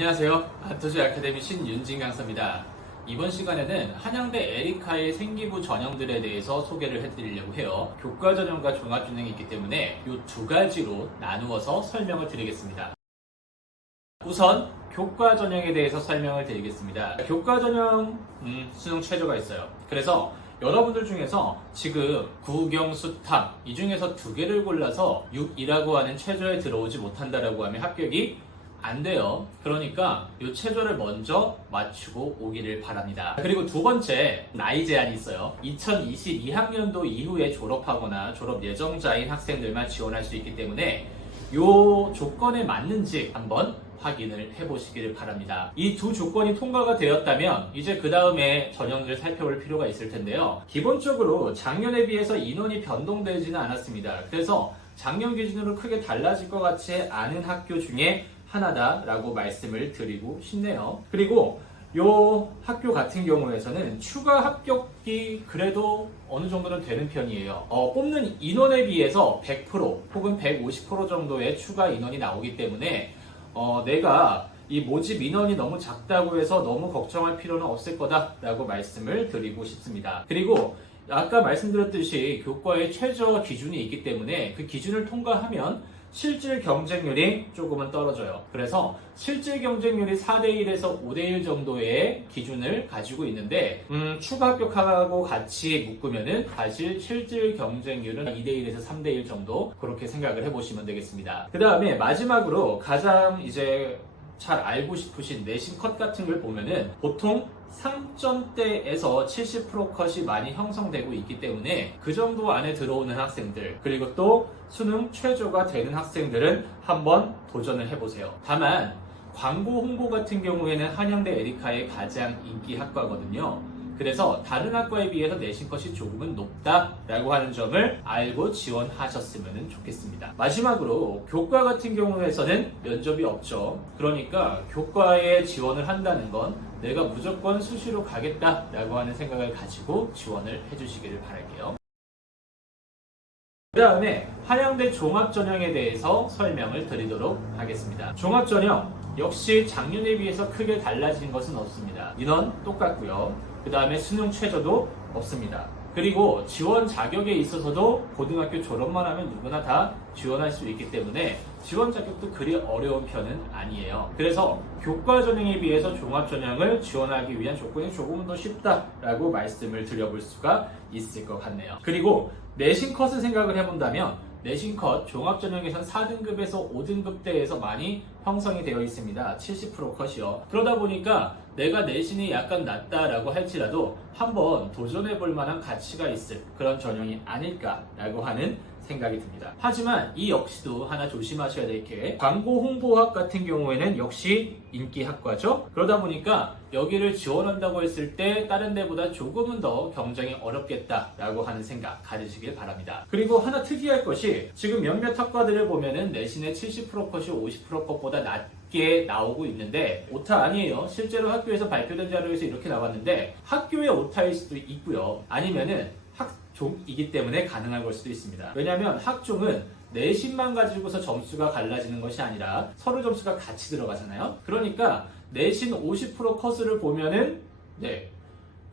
안녕하세요. 아토지 아카데미 신윤진 강사입니다. 이번 시간에는 한양대 에리카의 생기부 전형들에 대해서 소개를 해드리려고 해요. 교과 전형과 종합 전형이 있기 때문에 이 두 가지로 나누어서 설명을 드리겠습니다. 우선 교과 전형에 대해서 설명을 드리겠습니다. 교과 전형 수능 최저가 있어요. 그래서 여러분들 중에서 지금 구경, 수탐 이 중에서 두 개를 골라서 6이라고 하는 최저에 들어오지 못한다라고 하면 합격이 안 돼요. 그러니까 이 최저를 먼저 맞추고 오기를 바랍니다. 그리고 두 번째, 나이 제한이 있어요. 2022학년도 이후에 졸업하거나 졸업 예정자인 학생들만 지원할 수 있기 때문에 이 조건에 맞는지 한번 확인을 해보시기를 바랍니다. 이 두 조건이 통과가 되었다면 이제 그 다음에 전형들을 살펴볼 필요가 있을 텐데요. 기본적으로 작년에 비해서 인원이 변동되지는 않았습니다. 그래서 작년 기준으로 크게 달라질 것 같지 않은 학교 중에 하나다라고 말씀을 드리고 싶네요. 그리고 요 학교 같은 경우에서는 추가 합격이 그래도 어느 정도는 되는 편이에요. 뽑는 인원에 비해서 100% 혹은 150% 정도의 추가 인원이 나오기 때문에 내가 이 모집 인원이 너무 작다고 해서 너무 걱정할 필요는 없을 거다라고 말씀을 드리고 싶습니다. 그리고 아까 말씀드렸듯이 교과의 최저 기준이 있기 때문에 그 기준을 통과하면 실질 경쟁률이 조금은 떨어져요. 그래서 실질 경쟁률이 4대1에서 5대1 정도의 기준을 가지고 있는데 추가 합격하고 같이 묶으면은 사실 실질 경쟁률은 2대1에서 3대1 정도 그렇게 생각을 해보시면 되겠습니다. 그 다음에 마지막으로 가장 이제 잘 알고 싶으신 내신 컷 같은 걸 보면은 보통 3점대에서 70% 컷이 많이 형성되고 있기 때문에 그 정도 안에 들어오는 학생들 그리고 또 수능 최저가 되는 학생들은 한번 도전을 해보세요. 다만 광고 홍보 같은 경우에는 한양대 에리카의 가장 인기 학과거든요. 그래서 다른 학과에 비해서 내신 컷이 조금은 높다라고 하는 점을 알고 지원하셨으면 좋겠습니다. 마지막으로 교과 같은 경우에서는 면접이 없죠. 그러니까 교과에 지원을 한다는 건 내가 무조건 수시로 가겠다라고 하는 생각을 가지고 지원을 해주시기를 바랄게요. 그 다음에 한양대 종합전형에 대해서 설명을 드리도록 하겠습니다. 종합전형 역시 작년에 비해서 크게 달라진 것은 없습니다. 인원 똑같고요. 그 다음에 수능 최저도 없습니다. 그리고 지원 자격에 있어서도 고등학교 졸업만 하면 누구나 다 지원할 수 있기 때문에 지원 자격도 그리 어려운 편은 아니에요. 그래서 교과 전형에 비해서 종합 전형을 지원하기 위한 조건이 조금 더 쉽다라고 말씀을 드려볼 수가 있을 것 같네요. 그리고 내신 컷을 생각을 해본다면 내신 컷 종합전형에선 4등급에서 5등급대에서 많이 형성이 되어 있습니다. 70% 컷이요. 그러다 보니까 내가 내신이 약간 낮다라고 할지라도 한번 도전해볼 만한 가치가 있을 그런 전형이 아닐까라고 하는 생각이 듭니다. 하지만 이 역시도 하나 조심하셔야 될 게 광고 홍보학 같은 경우에는 역시 인기 학과죠. 그러다 보니까 여기를 지원한다고 했을 때 다른 데보다 조금은 더 경쟁이 어렵겠다라고 하는 생각 가지시길 바랍니다. 그리고 하나 특이할 것이 지금 몇몇 학과들을 보면은 내신의 70% 컷이 50% 컷보다 낮게 나오고 있는데 오타 아니에요. 실제로 학교에서 발표된 자료에서 이렇게 나왔는데 학교의 오타일 수도 있고요. 아니면은 학종이기 때문에 가능한 걸 수도 있습니다. 왜냐하면 학종은 내신만 가지고서 점수가 갈라지는 것이 아니라 서류 점수가 같이 들어가잖아요. 그러니까 내신 50% 컷을 보면은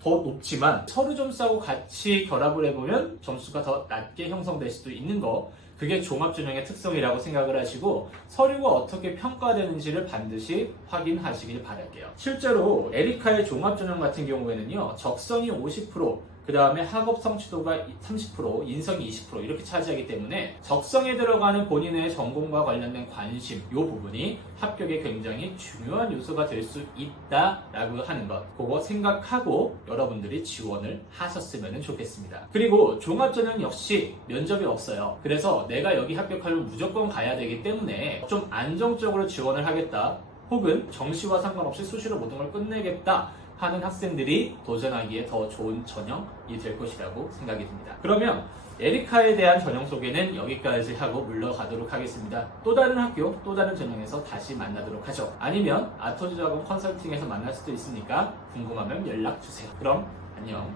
더 높지만 서류 점수하고 같이 결합을 해보면 점수가 더 낮게 형성될 수도 있는 거, 그게 종합전형의 특성이라고 생각을 하시고 서류가 어떻게 평가되는지를 반드시 확인하시길 바랄게요. 실제로 에리카의 종합전형 같은 경우에는요, 적성이 50%, 그 다음에 학업 성취도가 30%, 인성이 20% 이렇게 차지하기 때문에 적성에 들어가는 본인의 전공과 관련된 관심, 이 부분이 합격에 굉장히 중요한 요소가 될 수 있다라고 하는 것, 그거 생각하고 여러분들이 지원을 하셨으면 좋겠습니다. 그리고 종합전형 역시 면접이 없어요. 그래서 내가 여기 합격하려면 무조건 가야 되기 때문에 좀 안정적으로 지원을 하겠다, 혹은 정시와 상관없이 수시로 모든 걸 끝내겠다 하는 학생들이 도전하기에 더 좋은 전형이 될 것이라고 생각이 듭니다. 그러면 에리카에 대한 전형 소개는 여기까지 하고 물러가도록 하겠습니다. 또 다른 학교, 또 다른 전형에서 다시 만나도록 하죠. 아니면 아토즈학원 컨설팅에서 만날 수도 있으니까 궁금하면 연락 주세요. 그럼 안녕.